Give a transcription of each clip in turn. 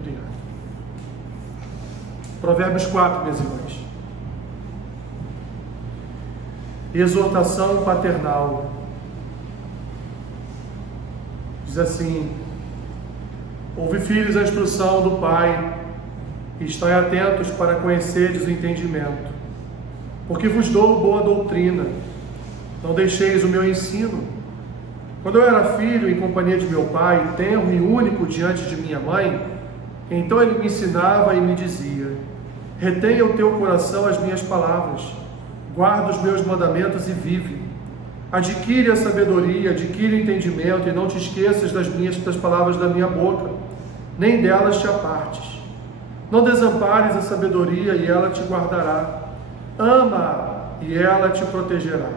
Obrigado. Provérbios 4, minhas irmãs. Exortação paternal. Diz assim: ouve, filhos, a instrução do Pai, e estai atentos para conhecerdes o entendimento, porque vos dou boa doutrina. Não deixeis o meu ensino. Quando eu era filho, em companhia de meu pai, tenro e único diante de minha mãe, então ele me ensinava e me dizia: retenha o teu coração as minhas palavras, guarda os meus mandamentos e vive. Adquire a sabedoria, adquire o entendimento, e não te esqueças das palavras da minha boca, nem delas te apartes. Não desampares a sabedoria, e ela te guardará. Ama, e ela te protegerá.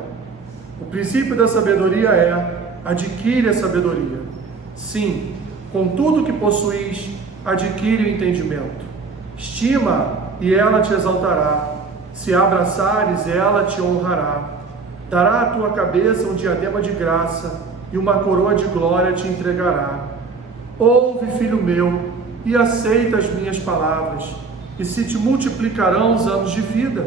O princípio da sabedoria é: adquire a sabedoria. Sim, com tudo que possuís, adquire o entendimento. Estima, e ela te exaltará. Se a abraçares, ela te honrará. Dará à tua cabeça um diadema de graça, e uma coroa de glória te entregará. Ouve, filho meu, e aceita as minhas palavras, e se te multiplicarão os anos de vida.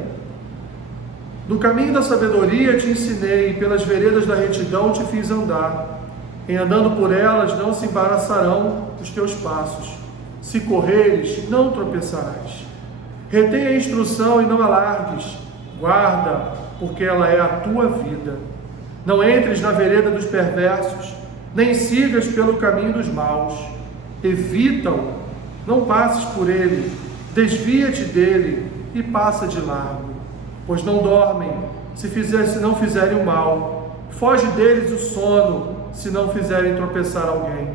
No caminho da sabedoria te ensinei, e pelas veredas da retidão te fiz andar. Em andando por elas não se embaraçarão os teus passos. Se correres, não tropeçarás. Retém a instrução e não a largues. Guarda, porque ela é a tua vida. Não entres na vereda dos perversos, nem sigas pelo caminho dos maus. Evita-o, não passes por ele. Desvia-te dele e passa de largo. Pois não dormem, se não fizerem o mal. Foge deles o sono, se não fizerem tropeçar alguém.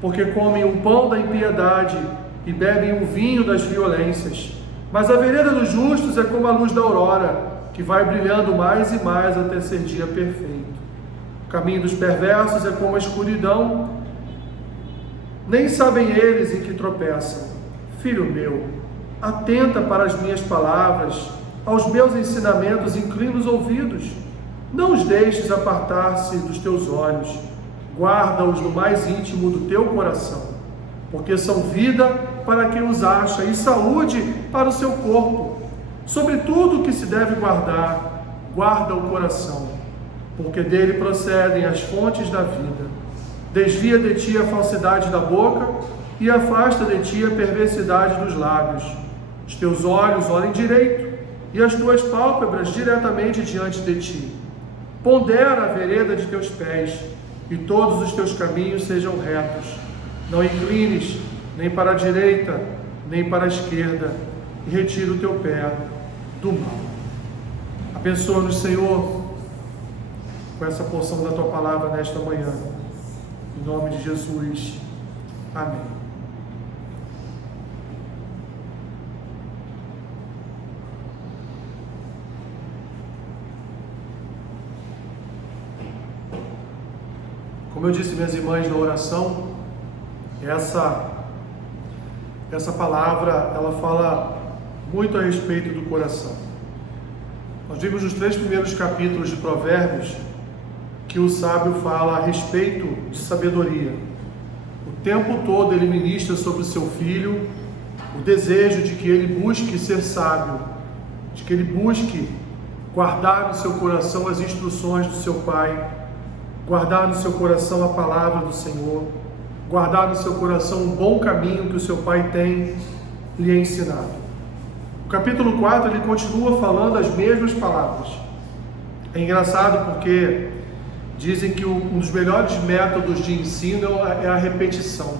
Porque comem o pão da impiedade e bebem o vinho das violências. Mas a vereda dos justos é como a luz da aurora, que vai brilhando mais e mais até ser dia perfeito. O caminho dos perversos é como a escuridão, nem sabem eles em que tropeçam. Filho meu, atenta para as minhas palavras, aos meus ensinamentos inclina os ouvidos. Não os deixes apartar-se dos teus olhos, guarda-os no mais íntimo do teu coração, porque são vida para quem os acha e saúde para o seu corpo. Sobre tudo o que se deve guardar, guarda o coração, porque dele procedem as fontes da vida. Desvia de ti a falsidade da boca e afasta de ti a perversidade dos lábios. Os teus olhos olhem direito e as tuas pálpebras diretamente diante de ti. Pondera a vereda de teus pés, e todos os teus caminhos sejam retos. Não inclines nem para a direita, nem para a esquerda, e retira o teu pé do mal. Abençoa-nos, Senhor, com essa porção da tua palavra nesta manhã. Em nome de Jesus. Amém. Como eu disse, minhas irmãs, na oração, essa palavra, ela fala muito a respeito do coração. Nós vimos nos 3 primeiros capítulos de Provérbios que o sábio fala a respeito de sabedoria. O tempo todo ele ministra sobre o seu filho o desejo de que ele busque ser sábio, de que ele busque guardar no seu coração as instruções do seu pai, guardar no seu coração a palavra do Senhor, guardar no seu coração um bom caminho que o seu pai tem lhe ensinado. O capítulo 4 ele continua falando as mesmas palavras. É engraçado porque dizem que um dos melhores métodos de ensino é a repetição.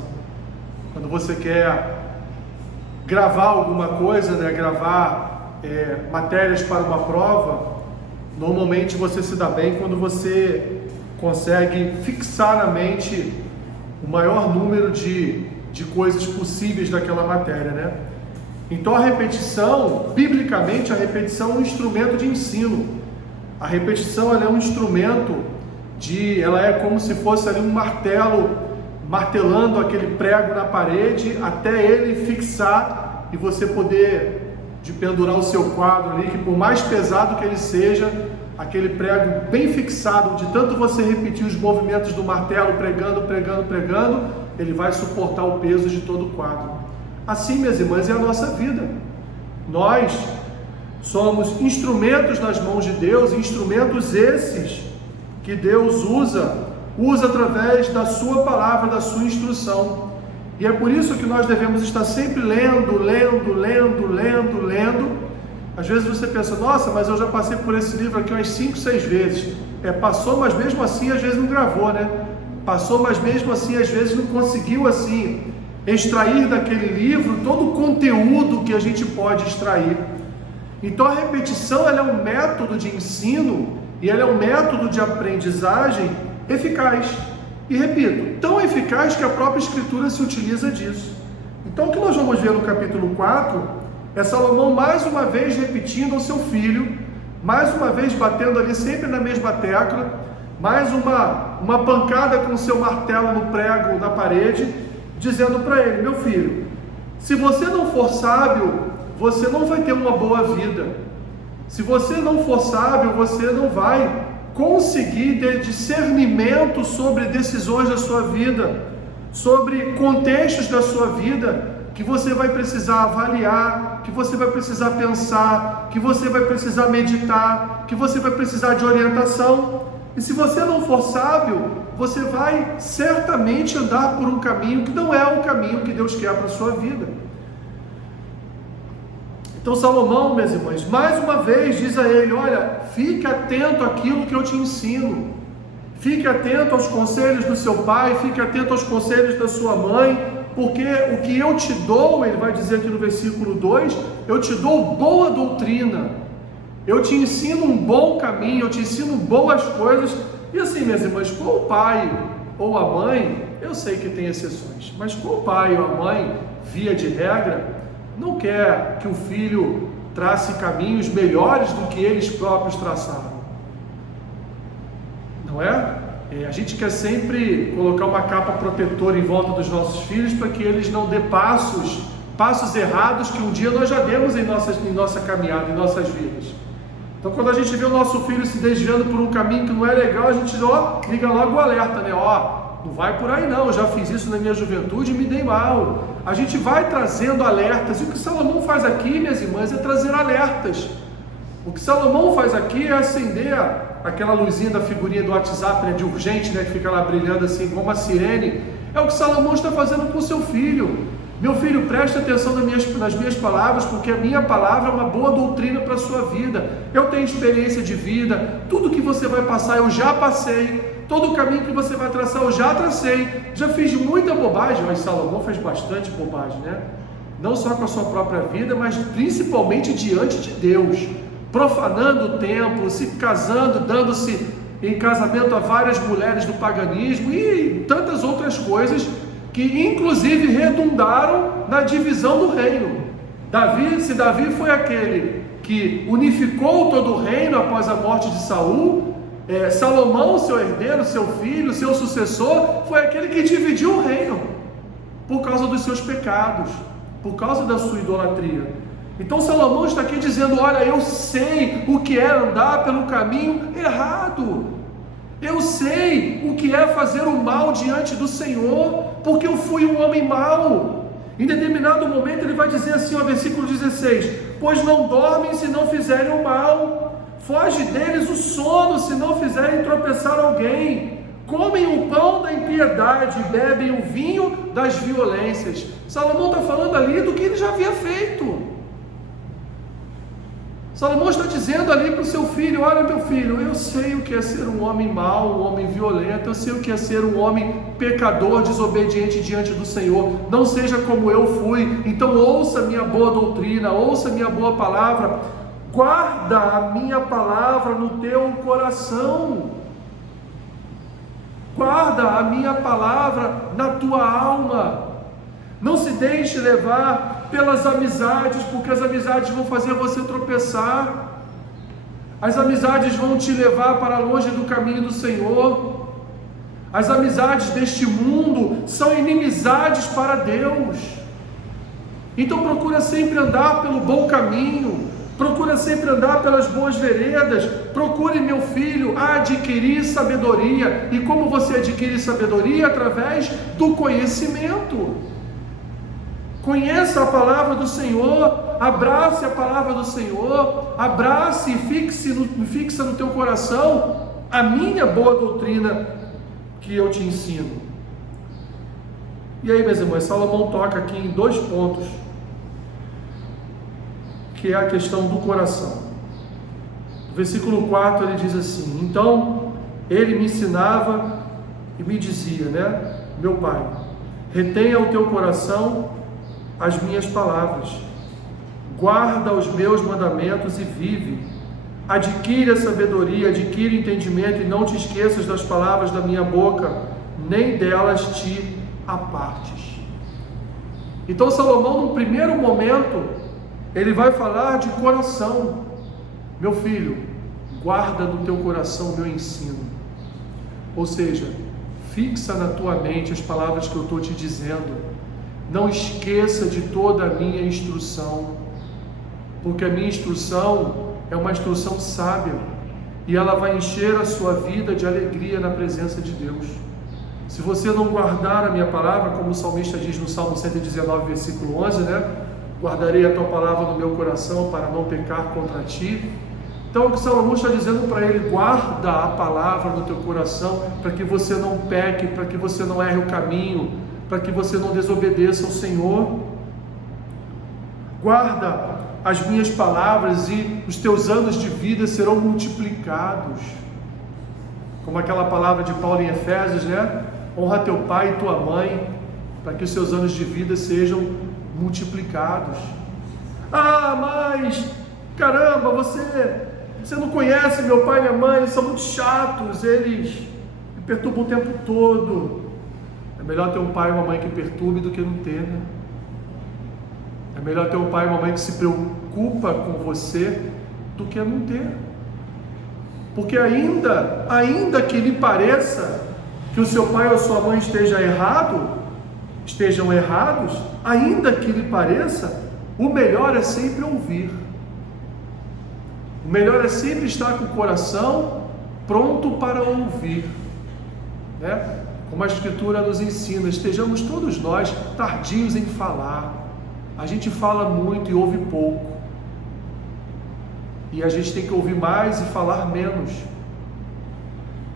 Quando você quer gravar alguma coisa, gravar matérias para uma prova, normalmente você se dá bem quando você consegue fixar na mente o maior número de coisas possíveis daquela matéria, Então a repetição, biblicamente, a repetição é um instrumento de ensino. A repetição ela é um instrumento ela é como se fosse ali um martelo, martelando aquele prego na parede até ele fixar e você poder pendurar o seu quadro ali, que por mais pesado que ele seja, aquele prego bem fixado, de tanto você repetir os movimentos do martelo, pregando, ele vai suportar o peso de todo o quadro. Assim, minhas irmãs, é a nossa vida. Nós somos instrumentos nas mãos de Deus, instrumentos esses que Deus usa através da sua palavra, da sua instrução. E é por isso que nós devemos estar sempre lendo. Às vezes você pensa, nossa, mas eu já passei por esse livro aqui umas 5, 6 vezes. Passou, mas mesmo assim às vezes não gravou, né? Passou, mas mesmo assim às vezes não conseguiu assim extrair daquele livro todo o conteúdo que a gente pode extrair. Então a repetição, ela é um método de ensino e ela é um método de aprendizagem eficaz. E repito, tão eficaz que a própria Escritura se utiliza disso. Então o que nós vamos ver no capítulo 4 é Salomão mais uma vez repetindo ao seu filho, mais uma vez batendo ali sempre na mesma tecla, mais uma pancada com o seu martelo no prego, na parede, dizendo para ele: meu filho, se você não for sábio, você não vai ter uma boa vida. Se você não for sábio, você não vai conseguir ter discernimento sobre decisões da sua vida, sobre contextos da sua vida, que você vai precisar avaliar, que você vai precisar pensar, que você vai precisar meditar, que você vai precisar de orientação. E se você não for sábio, você vai certamente andar por um caminho que não é o caminho que Deus quer para a sua vida. Então Salomão, minhas irmãs, mais uma vez diz a ele: olha, fique atento àquilo que eu te ensino, fique atento aos conselhos do seu pai, fique atento aos conselhos da sua mãe, porque o que eu te dou, ele vai dizer aqui no versículo 2, eu te dou boa doutrina, eu te ensino um bom caminho, eu te ensino boas coisas. E assim, minhas irmãs, qual o pai ou a mãe, eu sei que tem exceções, mas qual o pai ou a mãe, via de regra, não quer que o filho trace caminhos melhores do que eles próprios traçaram? Não é? A gente quer sempre colocar uma capa protetora em volta dos nossos filhos para que eles não dê passos errados que um dia nós já demos em nossa caminhada, em nossas vidas. Então quando a gente vê o nosso filho se desviando por um caminho que não é legal, a gente liga logo o alerta, né? Não vai por aí não, eu já fiz isso na minha juventude e me dei mal. A gente vai trazendo alertas, e o que Salomão faz aqui, minhas irmãs, é trazer alertas. O que Salomão faz aqui é acender aquela luzinha da figurinha do WhatsApp, né, de urgente, né, que fica lá brilhando assim, como uma sirene. É o que Salomão está fazendo com o seu filho. Meu filho, preste atenção nas minhas palavras, porque a minha palavra é uma boa doutrina para a sua vida. Eu tenho experiência de vida, tudo que você vai passar eu já passei. Todo o caminho que você vai traçar eu já tracei, já fiz muita bobagem, mas Salomão fez bastante bobagem, né? Não só com a sua própria vida, mas principalmente diante de Deus, profanando o templo, se casando, dando-se em casamento a várias mulheres do paganismo e tantas outras coisas que inclusive redundaram na divisão do reino. Se Davi foi aquele que unificou todo o reino após a morte de Saul, Salomão, seu herdeiro, seu filho, seu sucessor, foi aquele que dividiu o reino por causa dos seus pecados, por causa da sua idolatria. Então Salomão está aqui dizendo: olha, eu sei o que é andar pelo caminho errado, eu sei o que é fazer o mal diante do Senhor, porque eu fui um homem mau. Em determinado momento ele vai dizer assim, ó, versículo 16: pois não dormem se não fizerem o mal, foge deles o sono se não fizerem tropeçar alguém, comem o pão da impiedade, bebem o vinho das violências. Salomão está falando ali do que ele já havia feito. Salomão está dizendo ali para o seu filho: olha, meu filho, eu sei o que é ser um homem mau, um homem violento, eu sei o que é ser um homem pecador, desobediente diante do Senhor. Não seja como eu fui. Então ouça a minha boa doutrina, ouça a minha boa palavra, guarda a minha palavra no teu coração, guarda a minha palavra na tua alma. Não se deixe levar pelas amizades, porque as amizades vão fazer você tropeçar. As amizades vão te levar para longe do caminho do Senhor. As amizades deste mundo são inimizades para Deus. Então procura sempre andar pelo bom caminho, procura sempre andar pelas boas veredas. Procure, meu filho, adquirir sabedoria. E como você adquire sabedoria? Através do conhecimento. Conheça a palavra do Senhor, abrace a palavra do Senhor, abrace e fixa no teu coração a minha boa doutrina que eu te ensino. E aí, meus irmãos, Salomão toca aqui em 2 pontos, que é a questão do coração. No versículo 4 ele diz assim: então ele me ensinava e me dizia, meu pai, retenha o teu coração as minhas palavras, guarda os meus mandamentos e vive, adquire a sabedoria, adquire entendimento e não te esqueças das palavras da minha boca, nem delas te apartes. Então Salomão, no primeiro momento, ele vai falar de coração. Meu filho, guarda no teu coração o meu ensino, ou seja, fixa na tua mente as palavras que eu estou te dizendo. Não esqueça de toda a minha instrução, porque a minha instrução é uma instrução sábia, e ela vai encher a sua vida de alegria na presença de Deus. Se você não guardar a minha palavra, como o salmista diz no Salmo 119, versículo 11, guardarei a tua palavra no meu coração para não pecar contra ti. Então o que Salomão está dizendo para ele: guarda a palavra no teu coração, para que você não peque, para que você não erre o caminho, para que você não desobedeça ao Senhor. Guarda as minhas palavras e os teus anos de vida serão multiplicados. Como aquela palavra de Paulo em Efésios, honra teu pai e tua mãe, para que os seus anos de vida sejam multiplicados. Ah, mas caramba, você não conhece meu pai e minha mãe, eles são muito chatos, eles me perturbam o tempo todo. É melhor ter um pai e uma mãe que perturbe do que não ter, É melhor ter um pai e uma mãe que se preocupa com você do que não ter. Porque ainda que lhe pareça que o seu pai ou a sua mãe estejam errados, ainda que lhe pareça, o melhor é sempre ouvir. O melhor é sempre estar com o coração pronto para ouvir, Como a Escritura nos ensina, estejamos todos nós tardios em falar. A gente fala muito e ouve pouco. E a gente tem que ouvir mais e falar menos.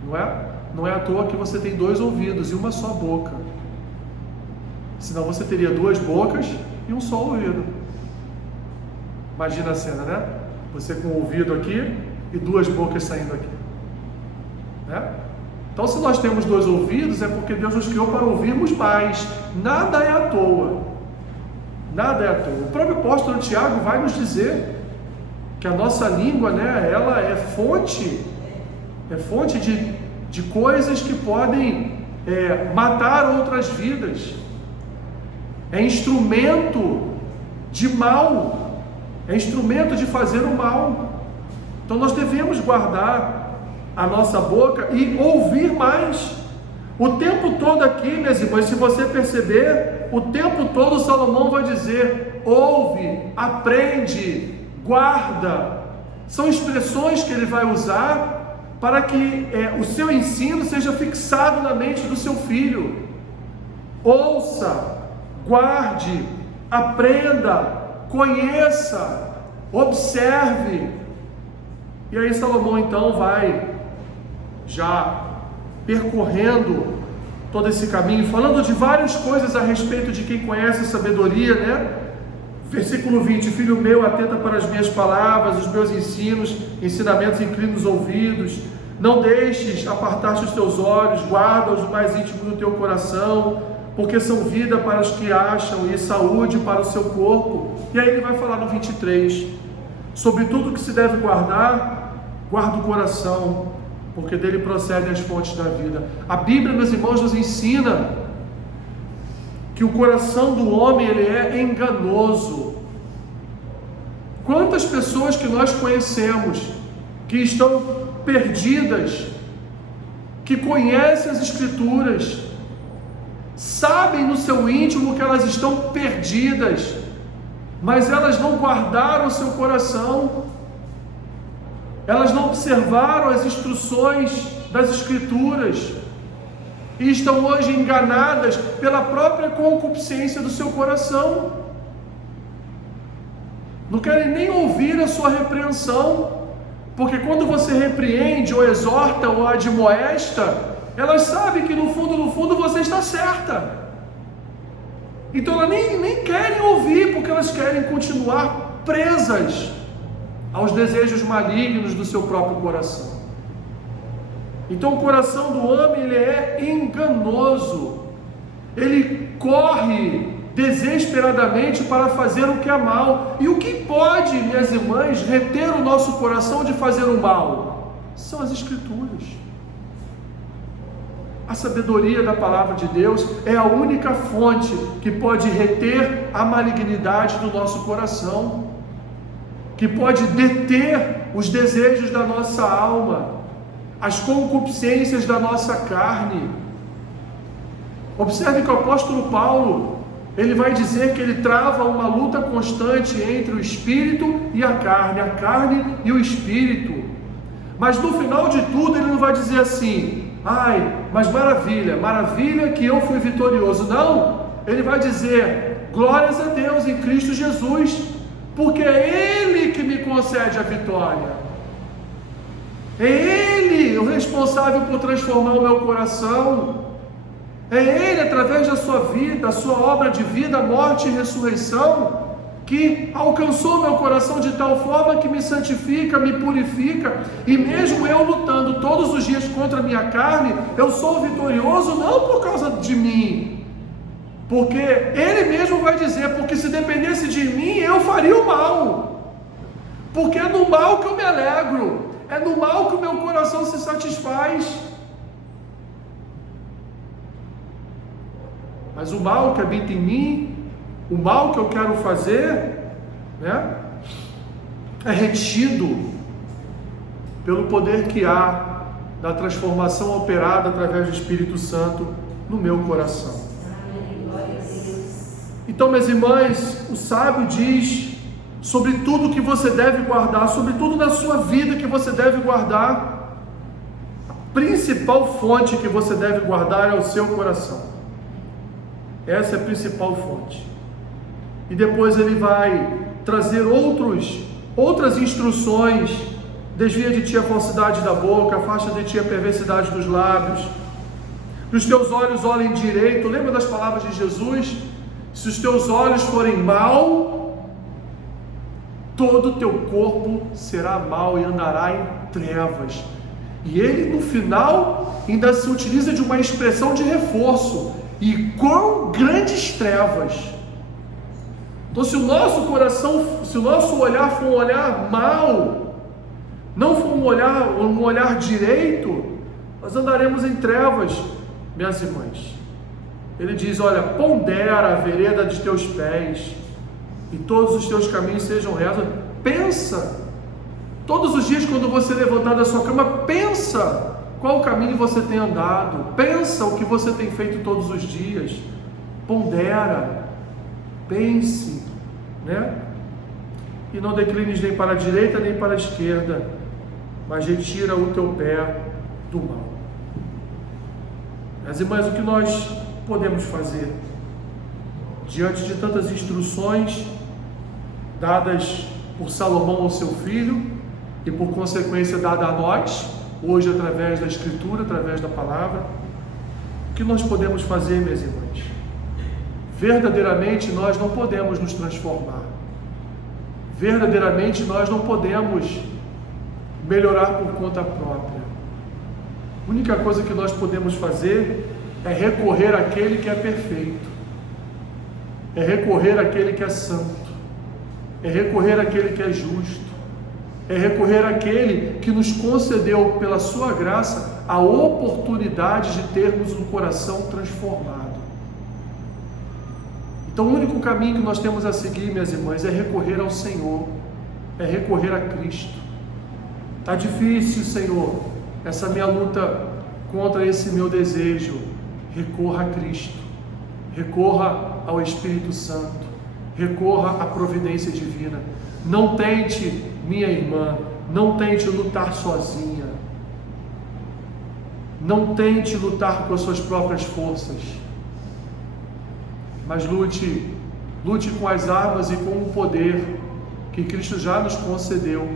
Não é? Não é à toa que você tem 2 ouvidos e uma só boca. Senão você teria 2 bocas e um só ouvido. Imagina a cena, Você com o ouvido aqui e 2 bocas saindo aqui. Então, se nós temos 2 ouvidos, é porque Deus nos criou para ouvirmos mais. Nada é à toa. Nada é à toa. O próprio apóstolo Tiago vai nos dizer que a nossa língua, ela é fonte de coisas que podem matar outras vidas. É instrumento de mal. É instrumento de fazer o mal. Então, nós devemos guardar a nossa boca e ouvir mais. O tempo todo aqui, meus irmãos, se você perceber, o tempo todo Salomão vai dizer: ouve, aprende, guarda. São expressões que ele vai usar para que o seu ensino seja fixado na mente do seu filho. Ouça, guarde, aprenda, conheça, observe. E aí Salomão então vai já percorrendo todo esse caminho, falando de várias coisas a respeito de quem conhece a sabedoria, Versículo 20: filho meu, atenta para as minhas palavras, os meus ensinamentos, inclina os ouvidos, não deixes apartar-te os teus olhos, guarda-os mais íntimos do teu coração, porque são vida para os que acham e saúde para o seu corpo. E aí ele vai falar no 23, sobre tudo que se deve guardar, guarda o coração, porque dele procedem as fontes da vida. A Bíblia, meus irmãos, nos ensina que o coração do homem ele é enganoso. Quantas pessoas que nós conhecemos que estão perdidas, que conhecem as Escrituras, sabem no seu íntimo que elas estão perdidas, mas elas não guardaram o seu coração, elas não observaram as instruções das Escrituras, e estão hoje enganadas pela própria concupiscência do seu coração. Não querem nem ouvir a sua repreensão, porque quando você repreende, ou exorta, ou admoesta, elas sabem que no fundo você está certa. Então elas nem querem ouvir, porque elas querem continuar presas aos desejos malignos do seu próprio coração. Então o coração do homem, ele é enganoso, ele corre desesperadamente para fazer o que é mal. E o que pode, minhas irmãs, reter o nosso coração de fazer o mal? São as Escrituras. A sabedoria da palavra de Deus é a única fonte que pode reter a malignidade do nosso coração, que pode deter os desejos da nossa alma, as concupiscências da nossa carne. Observe que o apóstolo Paulo, ele vai dizer que ele trava uma luta constante entre o espírito e a carne e o espírito. Mas no final de tudo ele não vai dizer assim: ai, mas maravilha que eu fui vitorioso. Não, ele vai dizer: glórias a Deus em Cristo Jesus, porque é Ele que me concede a vitória. É Ele o responsável por transformar o meu coração. É Ele, através da sua vida, a sua obra de vida, morte e ressurreição, que alcançou meu coração de tal forma que me santifica, me purifica. E mesmo eu lutando todos os dias contra a minha carne, eu sou vitorioso não por causa de mim, porque Ele mesmo vai dizer: porque se dependesse de mim, eu faria o mal, porque é no mal que eu me alegro, é no mal que o meu coração se satisfaz. Mas o mal que habita em mim, o mal que eu quero fazer, é retido pelo poder que há da transformação operada através do Espírito Santo no meu coração. Então, minhas irmãs, o sábio diz sobre tudo que você deve guardar, sobre tudo na sua vida que você deve guardar. A principal fonte que você deve guardar é o seu coração. Essa é a principal fonte. E depois ele vai trazer outras instruções: desvia de ti a falsidade da boca, afasta de ti a perversidade dos lábios, que os teus olhos olhem direito. Lembra das palavras de Jesus? Se os teus olhos forem mau, todo o teu corpo será mau e andará em trevas. E ele no final ainda se utiliza de uma expressão de reforço: e quão grandes trevas. Então, se o nosso coração, se o nosso olhar for um olhar mau, não for um olhar direito, nós andaremos em trevas, minhas irmãs. Ele diz: olha, pondera a vereda de teus pés, e todos os teus caminhos sejam retos. Pensa, todos os dias quando você levantar da sua cama, pensa qual caminho você tem andado, pensa o que você tem feito todos os dias, pondera, pense, e não declines nem para a direita nem para a esquerda, mas retira o teu pé do mal. As irmãs, o que nós podemos fazer diante de tantas instruções dadas por Salomão ao seu filho e por consequência dada a nós hoje através da Escritura, através da palavra? O que nós podemos fazer, minhas irmãs? Verdadeiramente nós não podemos nos transformar, verdadeiramente nós não podemos melhorar por conta própria. A única coisa que nós podemos fazer é recorrer àquele que é perfeito, é recorrer àquele que é santo, é recorrer àquele que é justo, é recorrer àquele que nos concedeu pela sua graça a oportunidade de termos um coração transformado. Então o único caminho que nós temos a seguir, minhas irmãs, é recorrer ao Senhor, é recorrer a Cristo. Está difícil, Senhor, essa minha luta contra esse meu desejo. Recorra a Cristo, recorra ao Espírito Santo, recorra à providência divina. Não tente, minha irmã, não tente lutar sozinha. Não tente lutar com as suas próprias forças, mas lute com as armas e com o poder que Cristo já nos concedeu,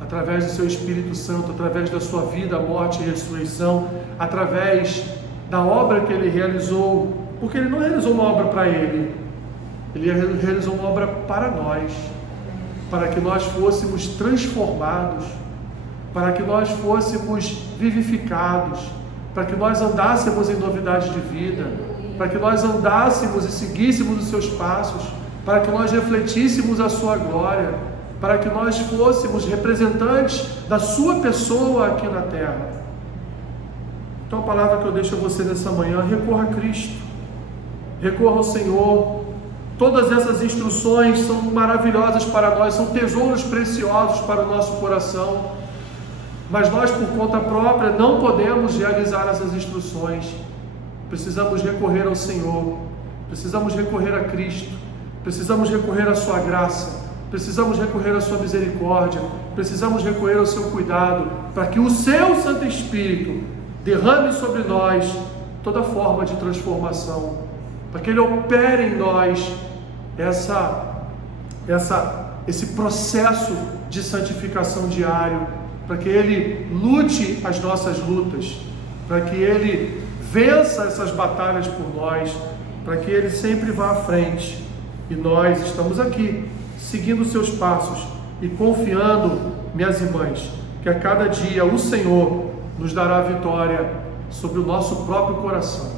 através do seu Espírito Santo, através da sua vida, morte e ressurreição, através da obra que Ele realizou, porque Ele não realizou uma obra para Ele, Ele realizou uma obra para nós, para que nós fôssemos transformados, para que nós fôssemos vivificados, para que nós andássemos em novidade de vida, para que nós andássemos e seguíssemos os seus passos, para que nós refletíssemos a sua glória, para que nós fôssemos representantes da sua pessoa aqui na terra. Então a palavra que eu deixo a você nessa manhã: recorra a Cristo, recorra ao Senhor. Todas essas instruções são maravilhosas para nós, são tesouros preciosos para o nosso coração, mas nós, por conta própria, não podemos realizar essas instruções. Precisamos recorrer ao Senhor, precisamos recorrer a Cristo, precisamos recorrer à sua graça, precisamos recorrer à sua misericórdia, precisamos recorrer ao seu cuidado, para que o seu Santo Espírito derrame sobre nós toda forma de transformação, para que Ele opere em nós esse processo de santificação diário, para que Ele lute as nossas lutas, para que Ele vença essas batalhas por nós, para que Ele sempre vá à frente. E nós estamos aqui, seguindo os seus passos e confiando, minhas irmãs, que a cada dia o Senhor nos dará vitória sobre o nosso próprio coração,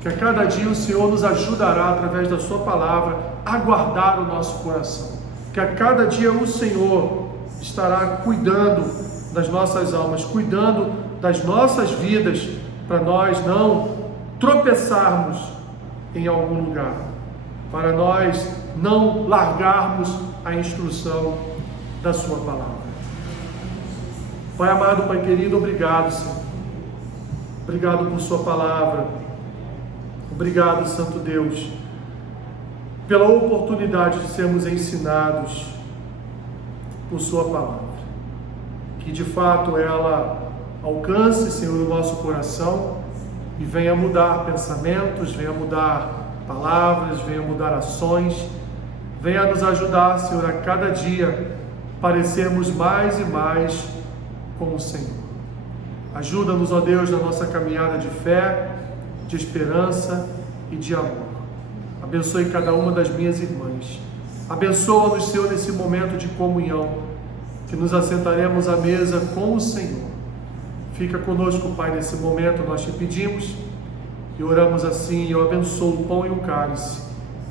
que a cada dia o Senhor nos ajudará, através da sua palavra, a guardar o nosso coração, que a cada dia o Senhor estará cuidando das nossas almas, cuidando das nossas vidas, para nós não tropeçarmos em algum lugar, para nós não largarmos a instrução da sua palavra. Pai amado, Pai querido, obrigado, Senhor. Obrigado por sua palavra. Obrigado, Santo Deus, pela oportunidade de sermos ensinados por sua palavra. Que de fato ela alcance, Senhor, o nosso coração e venha mudar pensamentos, venha mudar palavras, venha mudar ações, venha nos ajudar, Senhor, a cada dia parecermos mais e mais com o Senhor. Ajuda-nos, ó Deus, na nossa caminhada de fé, de esperança e de amor. Abençoe cada uma das minhas irmãs. Abençoa-nos, Senhor, nesse momento de comunhão, que nos assentaremos à mesa com o Senhor. Fica conosco, Pai, nesse momento, nós te pedimos e oramos assim. Eu abençoo o pão e o cálice,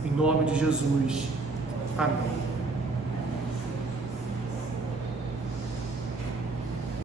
em nome de Jesus. Amém.